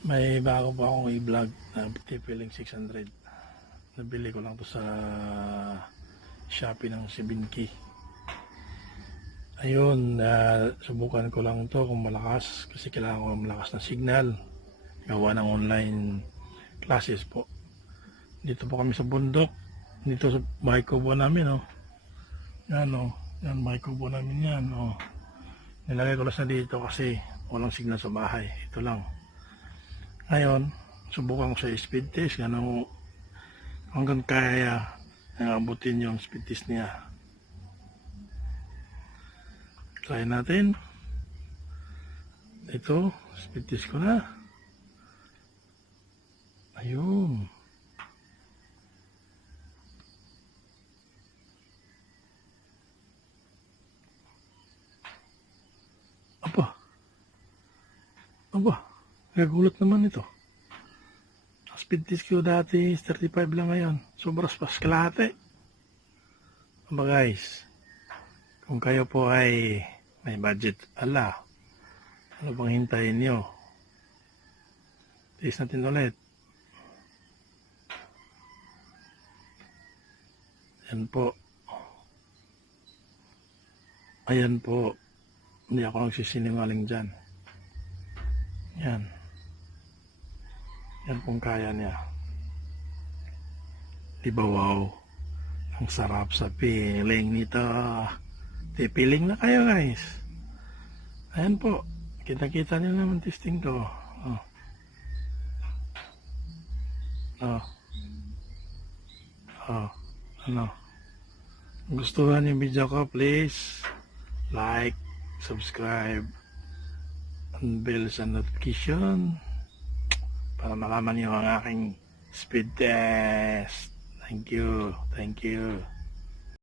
May bago pa akong i-vlog na TP-600. Nabili ko lang to sa Shopee ng 7K. Ayun, subukan ko lang to kung malakas kasi kailangan ko malakas na signal. Gawa ng online classes po. Dito po kami sa bundok. Dito sa bahay kubo namin, oh. Yan, oh. Yan, bahay kubo namin yan, oh. Nilagay ko lang sa dito kasi walang signal sa bahay. Ito lang. Ngayon, subukan ko sa speed test hanggang kaya abutin yung speed test niya. Try natin. Ito, speed test ko na. Ayun. Aba, nagulat naman ito. Speed test ko dati 35 lang ngayon. Sobras pas kalahati. Aba guys, kung kayo po ay may budget, ano bang hintayin nyo? Test natin ulit. Ayan po. Ayan po. Hindi ako nagsisinungaling dyan. Yan. Yan pong kaya niya. Diba wow? Ang sarap sa piling nito. Tipiling na kayo guys. Ayan po. Kita-kita nyo naman testing ko. Oh. Oh. Oh. Ano? Gustuhan yung video ko, please like, subscribe, and bell sa notification para malaman niyo ang aking speed test. Thank you.